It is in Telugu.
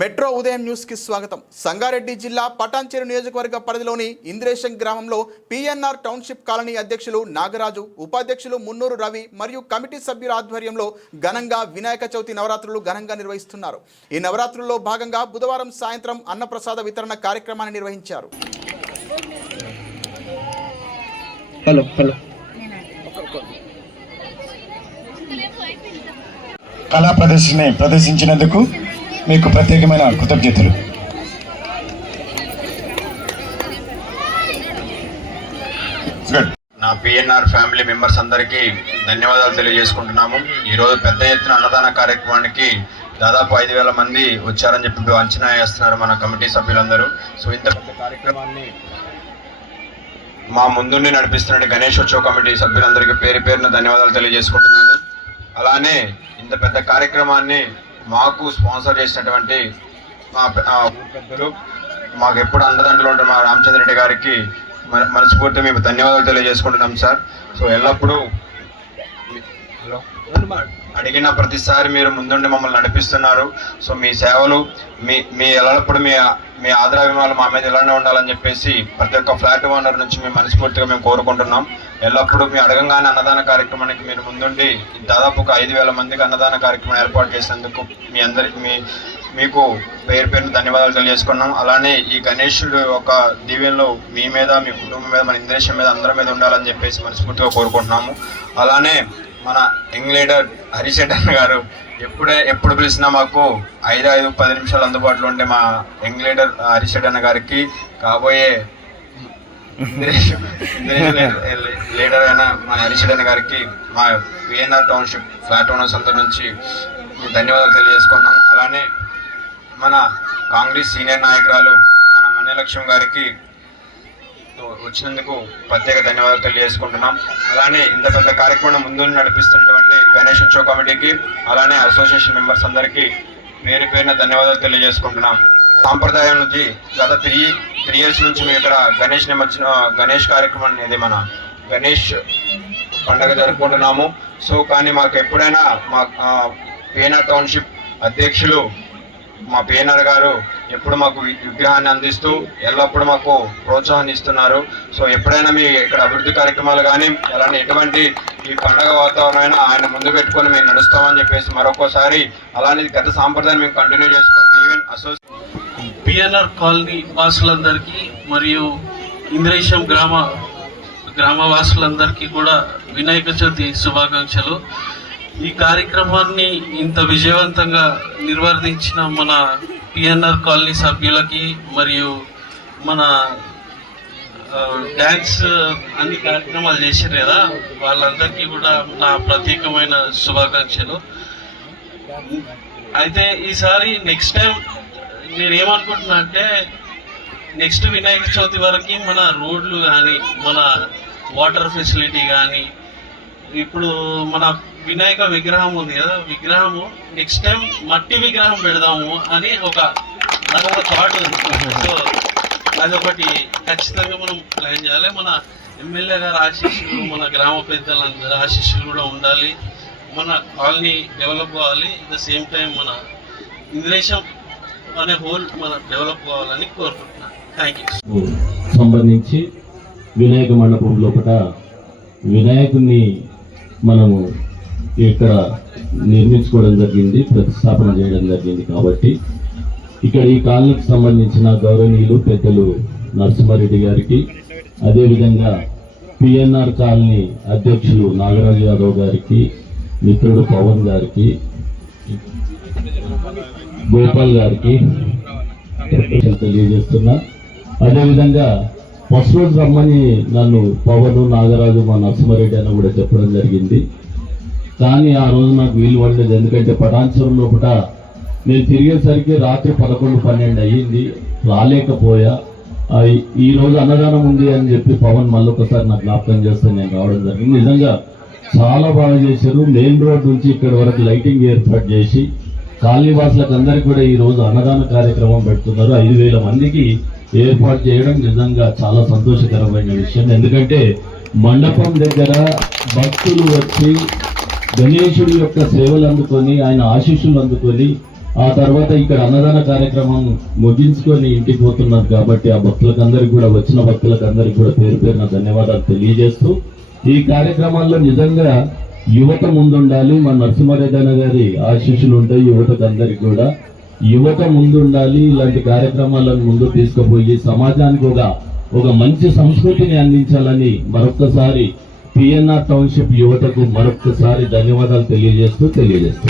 మెట్రో ఉదయం న్యూస్కి స్వాగతం. సంగారెడ్డి జిల్లా పటాన్చేరు నియోజకవర్గ పరిధిలోని ఇంద్రేశం గ్రామంలో పిఎన్ఆర్ టౌన్షిప్ కాలనీ అధ్యక్షులు నాగరాజు ఉపాధ్యక్షులు మున్నూరు రవి మరియు కమిటీ సభ్యుల ఆధ్వర్యంలో ఘనంగా వినాయక చవితి నవరాత్రులు ఘనంగా నిర్వహిస్తున్నారు. ఈ నవరాత్రుల్లో భాగంగా బుధవారం సాయంత్రం అన్నప్రసాద వితరణ కార్యక్రమాన్ని నిర్వహించారు. Hello hello. కళా ప్రదర్శన ప్రదర్శించినందుకు మీకు ప్రత్యేకమైన కృతజ్ఞతలు. నా పిఎన్ఆర్ ఫ్యామిలీ మెంబర్స్ అందరికీ ధన్యవాదాలు తెలియజేసుకుంటున్నాము. ఈరోజు పెద్ద ఎత్తున అన్నదాన కార్యక్రమానికి దాదాపు ఐదు వేల మంది వచ్చారని చెప్పి అంచనా వేస్తున్నారు మన కమిటీ సభ్యులందరూ. సో ఇంత పెద్ద కార్యక్రమాన్ని మా ముందుండి నడిపిస్తున్న గణేష్ ఉత్సవ కమిటీ సభ్యులందరికీ పేరు పేరున ధన్యవాదాలు తెలియజేసుకుంటున్నాను అలానే ఇంత పెద్ద కార్యక్రమాన్ని మాకు స్పాన్సర్ చేసినటువంటి మా పెద్దలు మాకు ఎప్పుడు అండదండలు ఉంటారు మా రామచంద్ర రెడ్డి గారికి మన- మనస్ఫూర్తి మేము ధన్యవాదాలు తెలియజేసుకుంటున్నాం సార్. సో ఎల్లప్పుడూ హలో? అడిగిన ప్రతిసారి మీరు ముందుండి మమ్మల్ని నడిపిస్తున్నారు. సో మీ సేవలు మీ మీ ఎల్లప్పుడు మీ మీ ఆదరాభిమానులు మా మీద ఇలానే ఉండాలని చెప్పేసి ప్రతి ఒక్క ఫ్లాట్ ఓనర్ నుంచి మేము మనస్ఫూర్తిగా మేము కోరుకుంటున్నాం. ఎల్లప్పుడూ మీ అడగంగానే అన్నదాన కార్యక్రమానికి మీరు ముందుండి దాదాపు ఒక ఐదు వేల మందికి అన్నదాన కార్యక్రమం ఏర్పాటు చేసినందుకు మీ అందరికి మీ మీకు పేరు పేరున ధన్యవాదాలు తెలియజేసుకున్నాం. అలానే ఈ గణేషుడు యొక్క దీవెనలో మీ మీద మీ కుటుంబం మీద మన ఇంద్రేశం మీద అందరి మీద ఉండాలని చెప్పేసి మనస్ఫూర్తిగా కోరుకుంటున్నాము. అలానే మన యంగ్ లీడర్ హరీష్ అన్న గారు ఎప్పుడే ఎప్పుడు పిలిచినా మాకు ఐదు ఐదు పది నిమిషాలు అందుబాటులో ఉండే మా యంగ్ లీడర్ హరీష్ గారికి కాబోయే లీడర్ అయిన మా హరీష్ గారికి మా విఎన్ఆర్ టౌన్షిప్ ఫ్లాట్ ఓనర్స్ అందరి నుంచి ధన్యవాదాలు తెలియజేసుకున్నాం అలానే మన కాంగ్రెస్ సీనియర్ నాయకురాలు మన మణ్యలక్ష్మి గారికి వచ్చినందుకు ప్రత్యేక ధన్యవాదాలు తెలియజేసుకుంటున్నాం. అలానే ఇంత పెద్ద కార్యక్రమం ముందు నడిపిస్తున్నటువంటి గణేష్ ఉత్సవ కమిటీకి అలానే అసోసియేషన్ మెంబర్స్ అందరికీ పేరు పేరున ధన్యవాదాలు తెలియజేసుకుంటున్నాం. సాంప్రదాయం నుంచి గత త్రీ త్రీ ఇయర్స్ నుంచి మేము ఇక్కడ గణేష్ నిమజ్జన గణేష్ కార్యక్రమం అనేది మన గణేష్ పండగ జరుపుకుంటున్నాము. సో కానీ మాకు ఎప్పుడైనా మా పేనర్ టౌన్షిప్ అధ్యక్షులు మా పేనర్ గారు ఎప్పుడు మాకు విగ్రహాన్ని అందిస్తూ ఎల్లప్పుడూ మాకు ప్రోత్సాహాన్ని ఇస్తున్నారు. సో ఎప్పుడైనా మీ ఇక్కడ అభివృద్ధి కార్యక్రమాలు కానీ అలానే ఎటువంటి ఈ పండగ వాతావరణం ఆయన ముందు పెట్టుకొని మేము నడుస్తామని చెప్పేసి మరొకసారి అలానే గత సాంప్రదాయం మేము కంటిన్యూ చేసుకుంటూ ఈవెన్ అసోసియేషన్ పిఎన్ఆర్ కాలనీ వాసులందరికీ మరియు ఇంద్రేశం గ్రామ గ్రామ వాసులందరికీ కూడా వినాయక చవితి శుభాకాంక్షలు. ఈ కార్యక్రమాన్ని ఇంత విజయవంతంగా నిర్వర్తించిన మన పిఎన్ఆర్ కాలనీ సభ్యులకి మరియు మన డ్యాన్స్ అన్ని కార్యక్రమాలు చేశారు కదా వాళ్ళందరికీ కూడా నా ప్రత్యేకమైన శుభాకాంక్షలు. అయితే ఈసారి నెక్స్ట్ టైం నేనేమనుకుంటున్నా అంటే నెక్స్ట్ వినాయక చవితి వరకు మన రోడ్లు కానీ మన వాటర్ ఫెసిలిటీ కానీ ఇప్పుడు మన వినాయక విగ్రహం ఉంది కదా విగ్రహము నెక్స్ట్ టైం మట్టి విగ్రహం పెడదాము అని ఒక నాకు ఒక థాట్ ఉంది. సో అదొకటి ఖచ్చితంగా మనం ప్లాన్ చేయాలి. మన ఎమ్మెల్యే గారు ఆశీస్సులు మన గ్రామ పెద్దలందరూ ఆశీస్సులు కూడా ఉండాలి. మన కాలనీ డెవలప్ కావాలి అట్ ద సేమ్ టైం మన ఇంద్రేశం అనే హోల్ మనం డెవలప్ కావాలని కోరుకుంటున్నాను థ్యాంక్ యూ సంబంధించి వినాయక మండపం లోపల వినాయకుడిని మనము ఇక్కడ నిర్మించుకోవడం జరిగింది ప్రతిష్టాపన చేయడం జరిగింది కాబట్టి ఇక్కడ ఈ కాలనీకి సంబంధించిన గౌరవనీయులు పెద్దలు నరసింహారెడ్డి గారికి అదేవిధంగా పిఎన్ఆర్ కాలనీ అధ్యక్షులు నాగరాజు యాదవ్ గారికి మిత్రుడు పవన్ గారికి గోపాల్ గారికి తెలియజేస్తున్నా. అదేవిధంగా ఫస్ట్ రోజు రమ్మని నన్ను పవన్ నాగరాజు మా నరసింహారెడ్డి అని కూడా చెప్పడం జరిగింది. కానీ ఆ రోజు నాకు వీలు పడలేదు. ఎందుకంటే పటాన్చరం లోపల నేను తిరిగేసరికి రాత్రి పదకొండు పన్నెండు అయ్యింది. రాలేకపోయా. ఈ- ఈ రోజు అన్నదానం ఉంది అని చెప్పి పవన్ మళ్ళీ ఒకసారి నాకు జ్ఞాపకం చేస్తే నేను రావడం జరిగింది. నిజంగా చాలా బాగా చేశారు. మెయిన్ రోడ్ నుంచి ఇక్కడ వరకు లైటింగ్ ఏర్పాటు చేసి కాలనీ వాసులకు అందరికీ కూడా ఈరోజు అన్నదాన కార్యక్రమం పెడుతున్నారు. ఐదు వేల మందికి ఏర్పాటు చేయడం నిజంగా చాలా సంతోషకరమైన విషయం. ఎందుకంటే మండపం దగ్గర భక్తులు వచ్చి గణేశుడి యొక్క సేవలు అందుకొని ఆయన ఆశీస్సులు అందుకొని ఆ తర్వాత ఇక్కడ అన్నదాన కార్యక్రమం ముగించుకొని ఇంటికి పోతున్నారు కాబట్టి ఆ భక్తులకందరికి కూడా వచ్చిన భక్తులకందరికి కూడా పేరు పేరున ధన్యవాదాలు తెలియజేస్తూ ఈ కార్యక్రమాల్లో నిజంగా యువత ముందుండాలి మన నరసింహారెడ్డి గారి ఆశీస్సులు ఉంటాయి యువతకు అందరికి కూడా. యువత ముందుండాలి ఇలాంటి కార్యక్రమాలను ముందు తీసుకుపోయి సమాజానికి ఒక ఒక మంచి సంస్కృతిని అందించాలని మరొక్కసారి పిఎన్ఆర్ టౌన్షిప్ యువతకు మరొక్కసారి ధన్యవాదాలు తెలియజేస్తూ తెలియజేస్తూ.